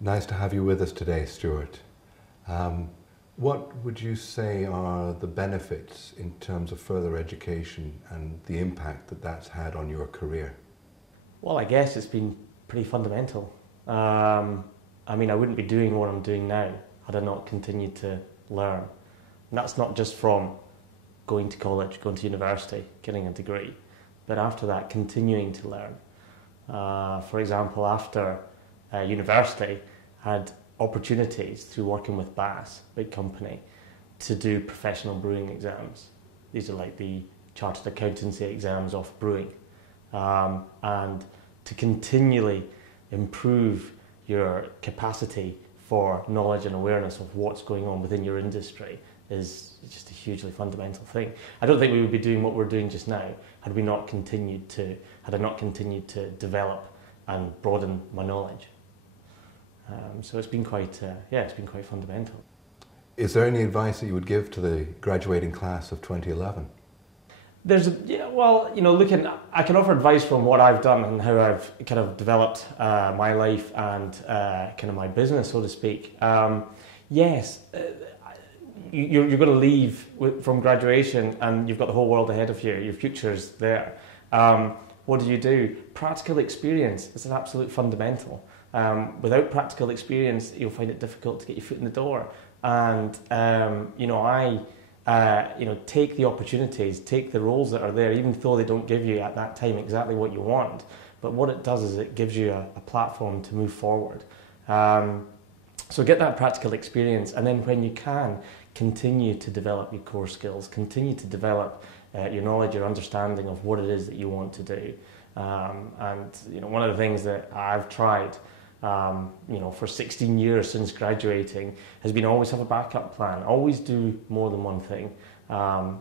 Nice to have you with us today, Stewart. What would you say are the benefits in terms of further education and the impact that that's had on your career? Well, I guess it's been pretty fundamental. I mean, I wouldn't be doing what I'm doing now had I not continued to learn. And that's not just from going to college, going to university, getting a degree, but after that, continuing to learn. For example, after university, I had opportunities through working with Bass, big company, to do professional brewing exams. These are like the chartered accountancy exams of brewing. And to continually improve your capacity for knowledge and awareness of what's going on within your industry is just a hugely fundamental thing. I don't think we would be doing what we're doing just now had I not continued to develop and broaden my knowledge. So it's been quite fundamental. Is there any advice that you would give to the graduating class of 2011? I can offer advice from what I've done and how I've kind of developed my life and kind of my business, so to speak. Yes, you're going to leave from graduation and you've got the whole world ahead of you. Your future's there. What do? Practical experience is an absolute fundamental. Without practical experience, you'll find it difficult to get your foot in the door. And take the opportunities, take the roles that are there, even though they don't give you at that time exactly what you want. But what it does is it gives you a platform to move forward. So get that practical experience, and then when you can, continue to develop your core skills, continue to develop your knowledge, your understanding of what it is that you want to do. One of the things that I've tried for 16 years since graduating has been always have a backup plan, always do more than one thing.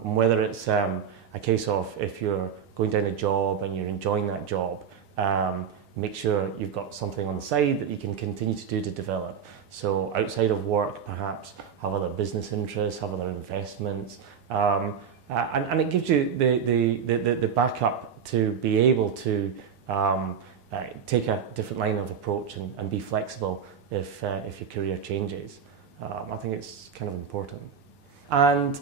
Whether it's a case of if you're going down a job and you're enjoying that job, make sure you've got something on the side that you can continue to do to develop. So outside of work, perhaps have other business interests, have other investments, and it gives you the backup to be able to take a different line of approach and be flexible if your career changes. I think it's kind of important. And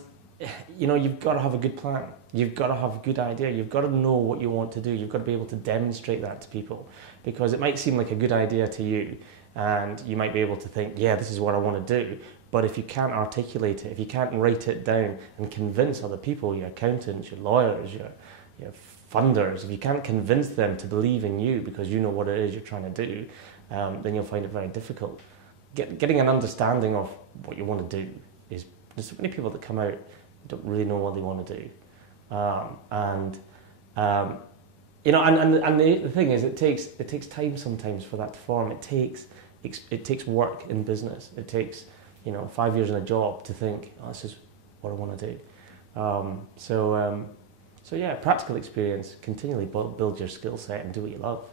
you've got to have a good plan. You've got to have a good idea. You've got to know what you want to do. You've got to be able to demonstrate that to people, because it might seem like a good idea to you, and you might be able to think, yeah, this is what I want to do. But if you can't articulate it, if you can't write it down and convince other people, your accountants, your lawyers, your funders, if you can't convince them to believe in you because you know what it is you're trying to do, then you'll find it very difficult. Getting an understanding of what you want to do is, there's so many people that come out who don't really know what they want to do. The thing is, it takes time sometimes for that to form. It takes work in business. It takes 5 years in a job to think, oh, this is what I want to do. So yeah, practical experience, continually build your skill set and do what you love.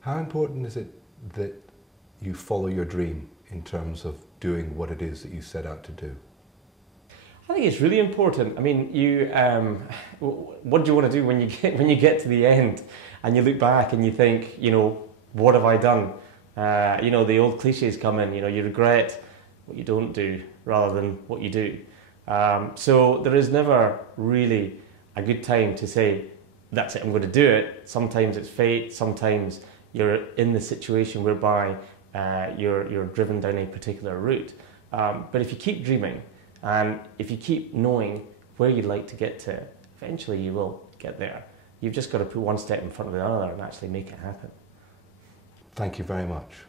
How important is it that you follow your dream in terms of doing what it is that you set out to do? I think it's really important. I mean, what do you want to do when you get to the end and you look back and you think, what have I done? The old cliches come in. You regret what you don't do rather than what you do. So there is never really a good time to say, that's it, I'm going to do it. Sometimes it's fate. Sometimes you're in the situation whereby you're driven down a particular route. But if you keep dreaming, and if you keep knowing where you'd like to get to, eventually you will get there. You've just got to put one step in front of the other and actually make it happen. Thank you very much.